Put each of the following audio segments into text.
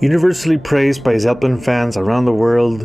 Universally praised by Zeppelin fans around the world,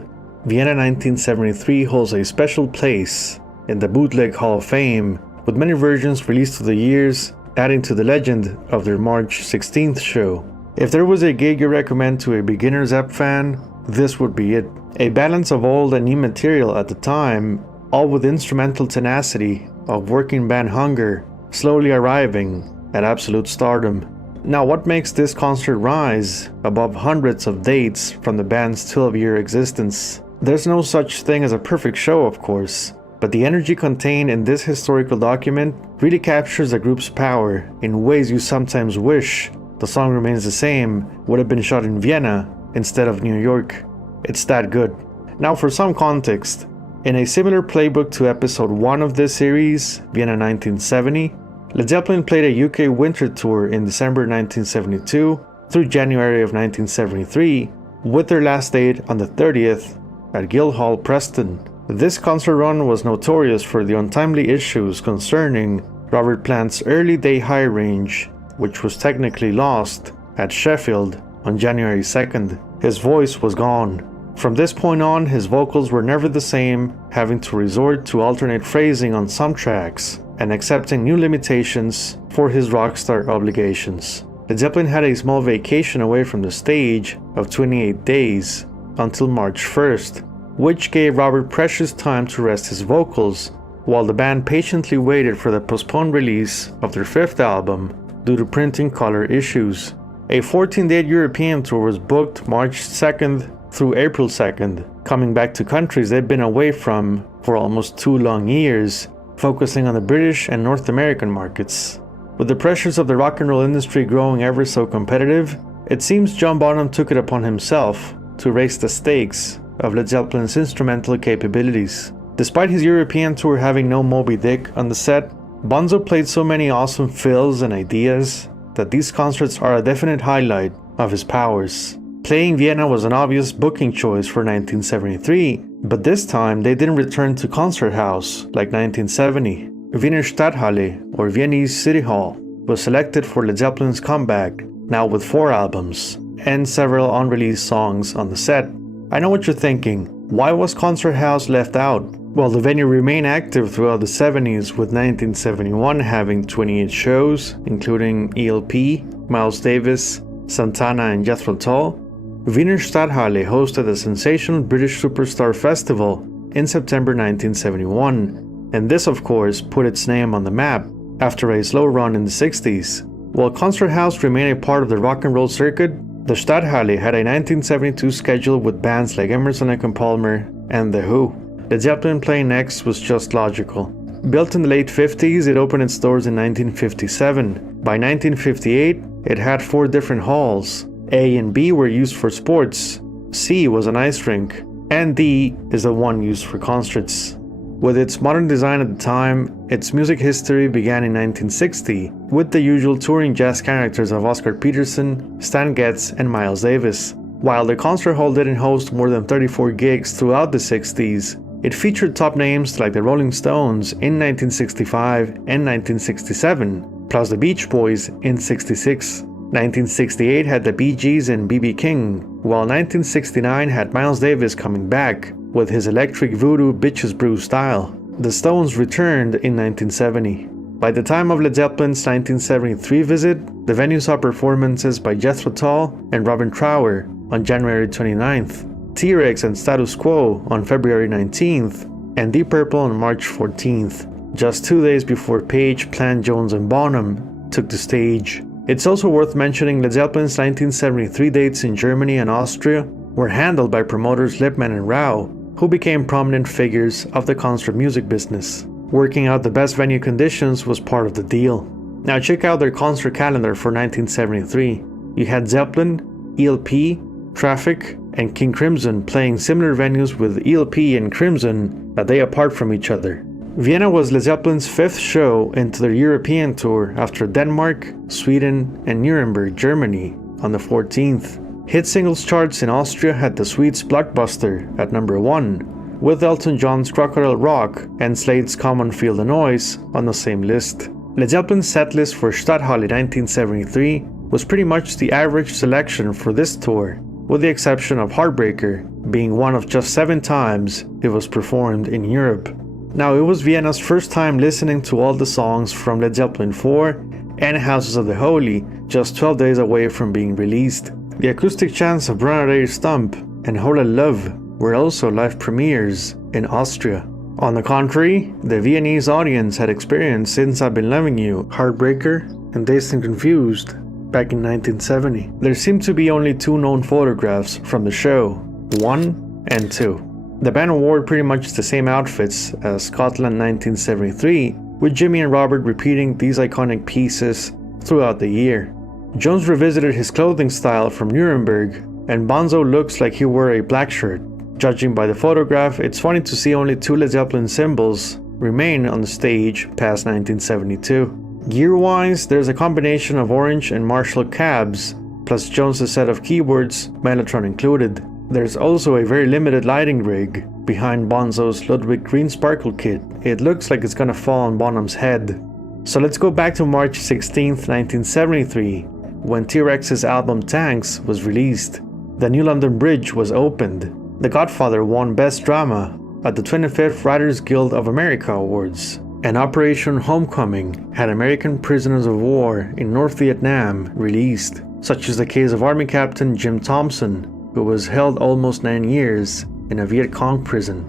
Vienna 1973 holds a special place in the Bootleg Hall of Fame, with many versions released through the years, adding to the legend of their March 16th show. If there was a gig you recommend to a beginner Zepp fan, this would be it. A balance of old and new material at the time, all with instrumental tenacity of working band hunger, slowly arriving at absolute stardom. Now, what makes this concert rise above hundreds of dates from the band's 12-year existence? There's no such thing as a perfect show, of course, but the energy contained in this historical document really captures the group's power in ways you sometimes wish the song remains the same would have been shot in Vienna instead of New York. It's that good. Now, for some context, in a similar playbook to episode 1 of this series, Vienna 1970, Led Zeppelin played a UK winter tour in December 1972 through January of 1973, with their last date on the 30th at Guildhall, Preston. This concert run was notorious for the untimely issues concerning Robert Plant's early day high range, which was technically lost at Sheffield on January 2nd. His voice was gone. From this point on, his vocals were never the same, having to resort to alternate phrasing on some tracks and accepting new limitations for his rockstar obligations. Led Zeppelin had a small vacation away from the stage of 28 days until March 1st, which gave Robert precious time to rest his vocals, while the band patiently waited for the postponed release of their 5th album due to printing color issues. A 14-day European tour was booked March 2nd through April 2nd, coming back to countries they'd been away from for almost 2 long years, focusing on the British and North American markets. With the pressures of the rock and roll industry growing ever so competitive, it seems John Bonham took it upon himself to raise the stakes of Led Zeppelin's instrumental capabilities. Despite his European tour having no Moby Dick on the set, Bonzo played so many awesome fills and ideas that these concerts are a definite highlight of his powers. Playing Vienna was an obvious booking choice for 1973, but this time they didn't return to Concert House like 1970. Wiener Stadthalle, or Viennese City Hall, was selected for Led Zeppelin's comeback, now with 4 albums, and several unreleased songs on the set. I know what you're thinking, why was Concert House left out? Well, the venue remained active throughout the 70s, with 1971 having 28 shows, including ELP, Miles Davis, Santana and Jethro Tull. Wiener Stadthalle hosted the sensational British Superstar Festival in September 1971, and this of course put its name on the map after a slow run in the 60s. While Concert House remained a part of the rock and roll circuit, the Stadthalle had a 1972 schedule with bands like Emerson, Lake and Palmer and The Who. Led Zeppelin playing next was just logical. Built in the late 50s, it opened its doors in 1957. By 1958, it had 4 different halls. A and B were used for sports, C was an ice rink, and D is the one used for concerts. With its modern design at the time, its music history began in 1960 with the usual touring jazz characters of Oscar Peterson, Stan Getz, and Miles Davis. While the concert hall didn't host more than 34 gigs throughout the 60s, it featured top names like the Rolling Stones in 1965 and 1967, plus the Beach Boys in 66. 1968 had the Bee Gees and B.B. King, while 1969 had Miles Davis coming back with his electric voodoo bitches brew style. The Stones returned in 1970. By the time of Led Zeppelin's 1973 visit, the venue saw performances by Jethro Tull and Robin Trower on January 29th, T-Rex and Status Quo on February 19th, and Deep Purple on March 14th, just 2 days before Page, Plant, Jones, and Bonham took the stage. It's also worth mentioning Led Zeppelin's 1973 dates in Germany and Austria were handled by promoters Lipman and Rao, who became prominent figures of the concert music business. Working out the best venue conditions was part of the deal. Now check out their concert calendar for 1973. You had Zeppelin, ELP, Traffic, and King Crimson playing similar venues, with ELP and Crimson a day apart from each other. Vienna was Led Zeppelin's 5th show into their European tour after Denmark, Sweden, and Nuremberg, Germany on the 14th. Hit singles charts in Austria had the Swedes' Blockbuster at number 1, with Elton John's Crocodile Rock and Slade's Come On Feel the Noise on the same list. Led Zeppelin's setlist for Stadthalle 1973 was pretty much the average selection for this tour, with the exception of Heartbreaker being one of just 7 times it was performed in Europe. Now, it was Vienna's first time listening to all the songs from Led Zeppelin 4 and Houses of the Holy, just 12 days away from being released. The acoustic chants of Brunner Stump and Hola Love were also live premieres in Austria. On the contrary, the Viennese audience had experienced Since I've Been Loving You, Heartbreaker, and Dazed and Confused back in 1970. There seem to be only 2 known photographs from the show, 1 and 2. The band wore pretty much the same outfits as Scotland 1973, with Jimmy and Robert repeating these iconic pieces throughout the year. Jones revisited his clothing style from Nuremberg, and Bonzo looks like he wore a black shirt. Judging by the photograph, it's funny to see only 2 Led Zeppelin symbols remain on the stage past 1972. Gear-wise, there's a combination of orange and Marshall cabs, plus Jones' set of keyboards, Mellotron included. There's also a very limited lighting rig behind Bonzo's Ludwig Green Sparkle kit. It looks like it's gonna fall on Bonham's head. So let's go back to March 16th, 1973, when T-Rex's album Tanks was released. The New London Bridge was opened. The Godfather won Best Drama at the 25th Writers Guild of America Awards. And Operation Homecoming had American prisoners of war in North Vietnam released, such as the case of Army Captain Jim Thompson, who was held almost 9 years in a Viet Cong prison.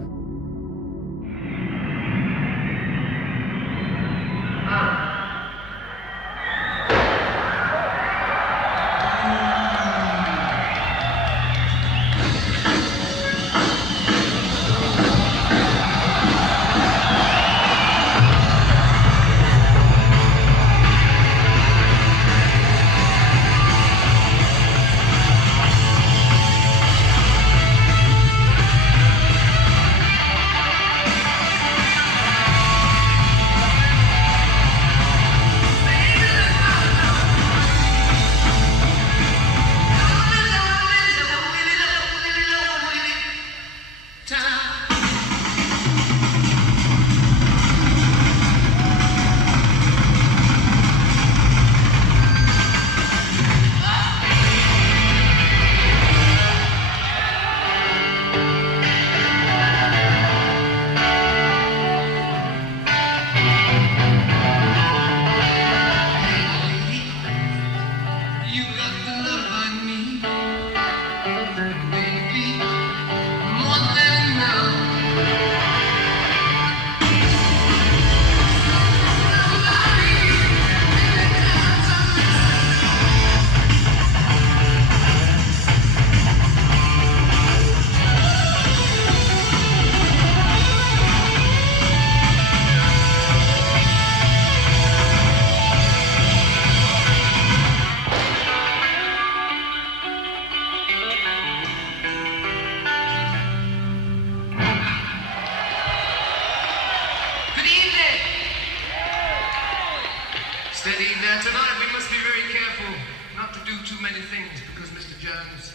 Steady there. Tonight we must be very careful not to do too many things because Mr. Jones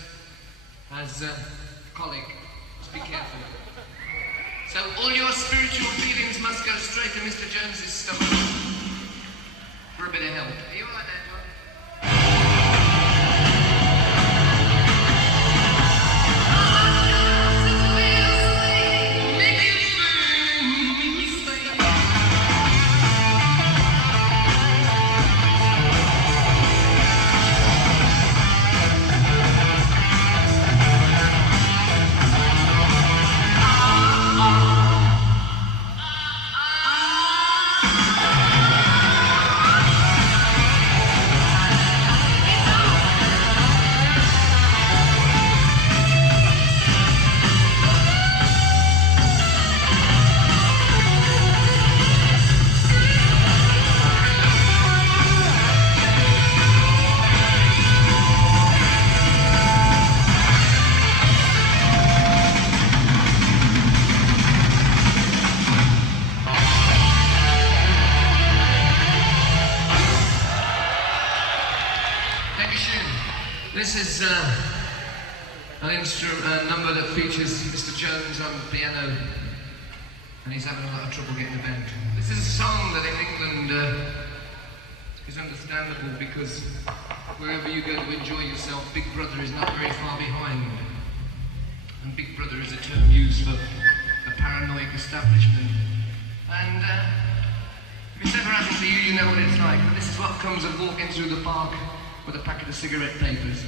has a colic. Must be careful. So all your spiritual feelings must go straight to Mr. Jones's stomach for a bit of help. Are you all right there, John? This is a number that features Mr. Jones on piano, and he's having a lot of trouble getting the band. This is a song that in England is understandable because wherever you go to enjoy yourself, Big Brother is not very far behind. And Big Brother is a term used for a paranoid establishment. And if it's ever happened to you, you know what it's like. But this is what comes of walking through the park with a packet of cigarette papers.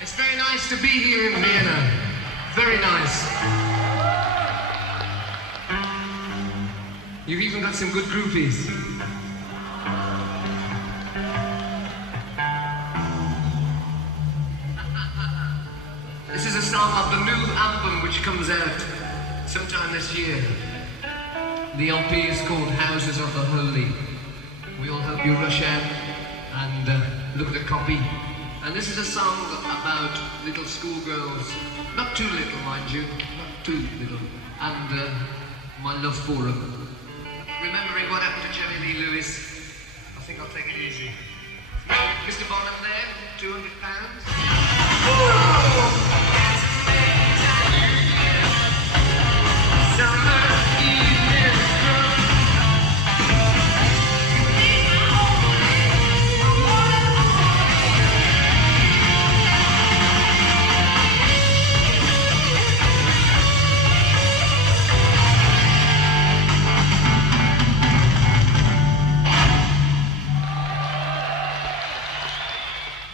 It's very nice to be here in Vienna. Very nice. You've even got some good groupies. This is a song of the new album which comes out sometime this year. The LP is called Houses of the Holy. We all hope you rush out and look at the copy. And this is a song about little schoolgirls, not too little, mind you, not too little, and my love for them. Remembering what happened to Jerry Lee Lewis, I think I'll take it easy. Mr. Bonham there, £200. Summer evening.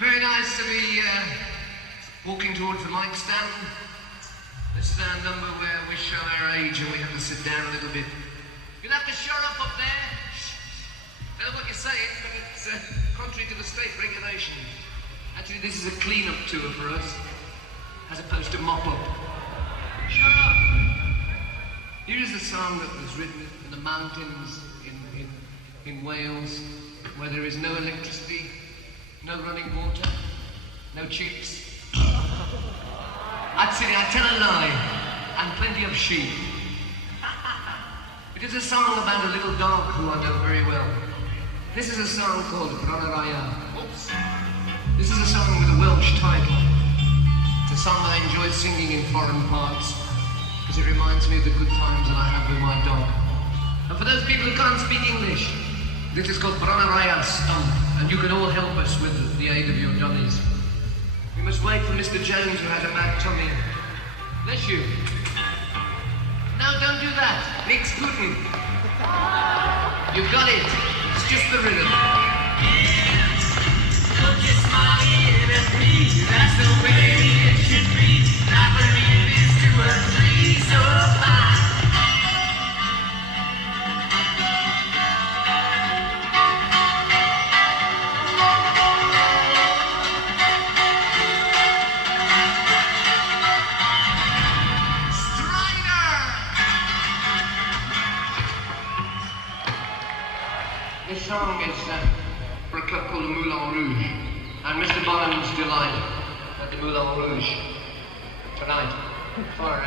Very nice to be walking towards the mic stand. This is our number where we show our age and we have to sit down a little bit. You'll have to shut up there. I know what you're saying, but it's contrary to the state regulations. Actually, this is a clean-up tour for us, as opposed to mop-up. Shut up! Here is a song that was written in the mountains in Wales, where there is no electricity, no running water, no chicks. Actually, I tell a lie, and plenty of sheep. It is a song about a little dog who I know very well. This is a song called Bonham. Oops. This is a song with a Welsh title. It's a song I enjoy singing in foreign parts, because it reminds me of the good times that I have with my dog. And for those people who can't speak English, this is called Bonham Stump, and you can all help us with the aid of your johnnies. We must wait for Mr. Jones, who has a bad tummy. Bless you. No, don't do that. Nick's Putin. You've got it. It's just the rhythm. Don't kiss my enemy. That's the way it should be. I believe it's 2 or 3, so fine. This song is for a club called the Moulin Rouge. and Mr. Bonham's delight at the Moulin Rouge tonight for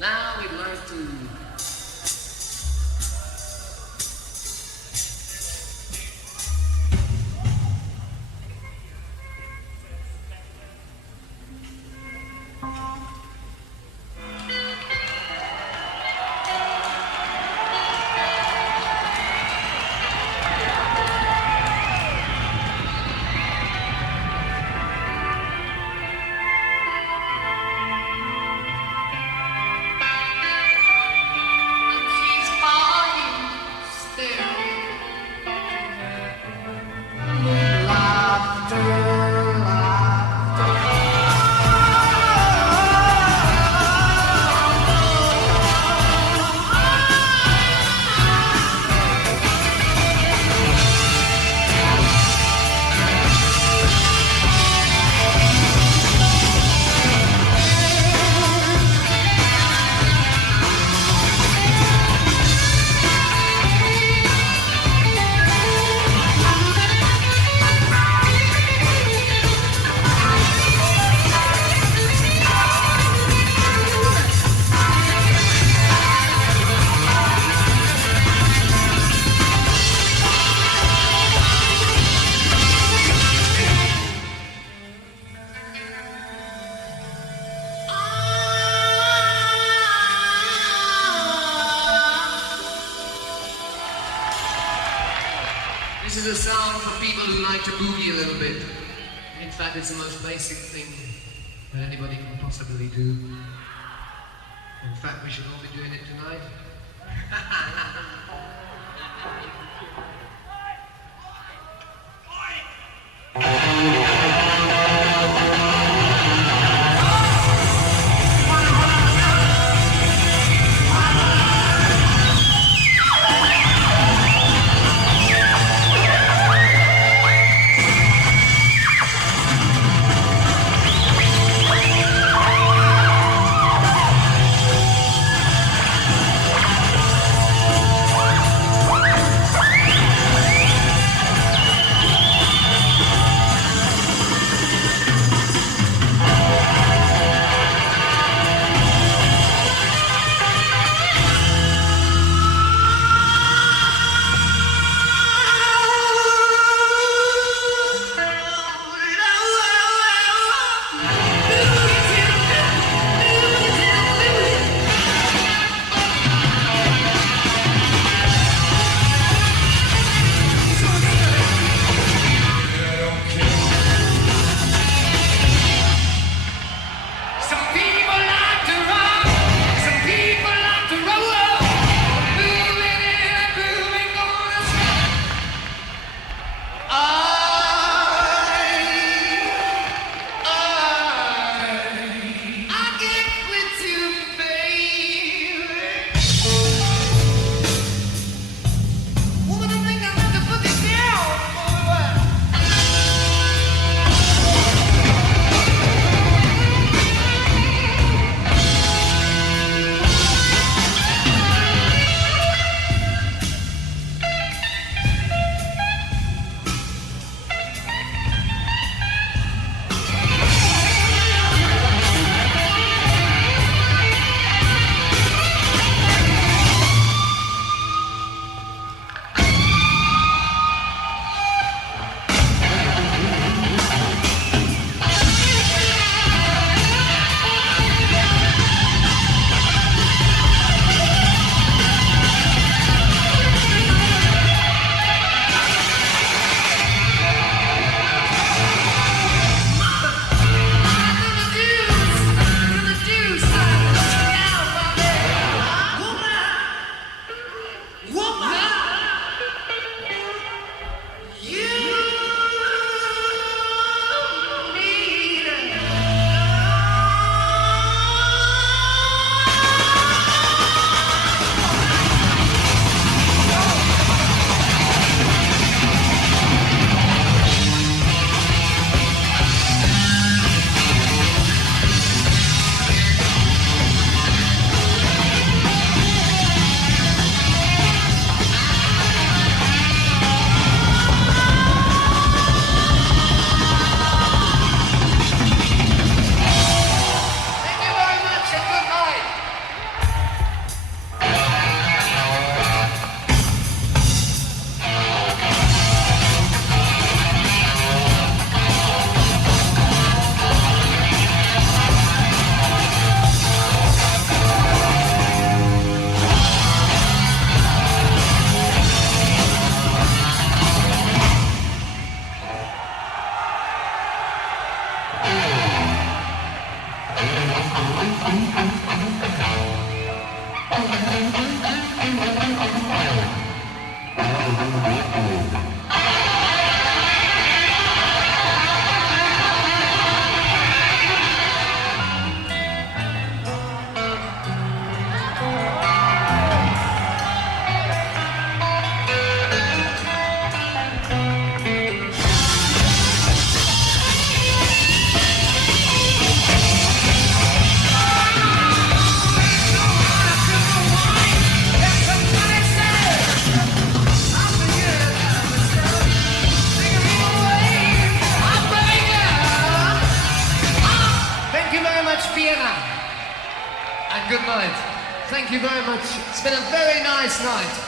Now we'd like to This is a sound for people who like to boogie a little bit. In fact, it's the most basic thing that anybody can possibly do. In fact, we should all be doing it tonight. Vienna. And good night. Thank you very much. It's been a very nice night.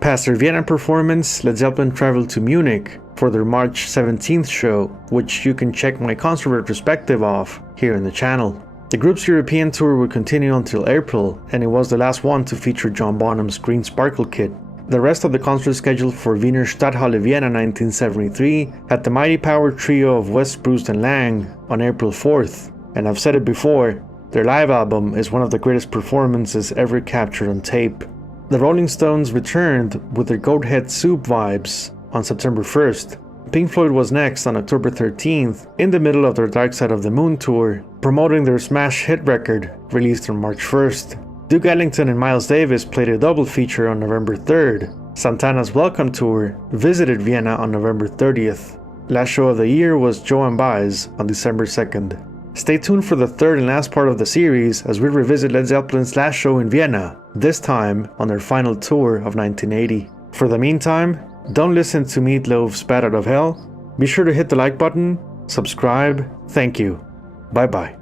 Past their Vienna performance, Led Zeppelin traveled to Munich for their March 17th show, which you can check my concert retrospective of here in the channel. The group's European tour would continue until April, and it was the last one to feature John Bonham's Green Sparkle Kit. The rest of the concert schedule for Wiener Stadthalle Vienna 1973 had the mighty power trio of West, Bruce and Lang on April 4th, and I've said it before, their live album is one of the greatest performances ever captured on tape. The Rolling Stones returned with their Goat Head Soup vibes on September 1st. Pink Floyd was next on October 13th, in the middle of their Dark Side of the Moon tour, promoting their smash hit record released on March 1st. Duke Ellington and Miles Davis played a double feature on November 3rd. Santana's Welcome Tour visited Vienna on November 30th. Last show of the year was Joan Baez on December 2nd. Stay tuned for the third and last part of the series as we revisit Led Zeppelin's last show in Vienna, this time on their final tour of 1980. For the meantime, don't listen to Meat Loaf's Bat Out of Hell. Be sure to hit the like button, subscribe, thank you. Bye bye.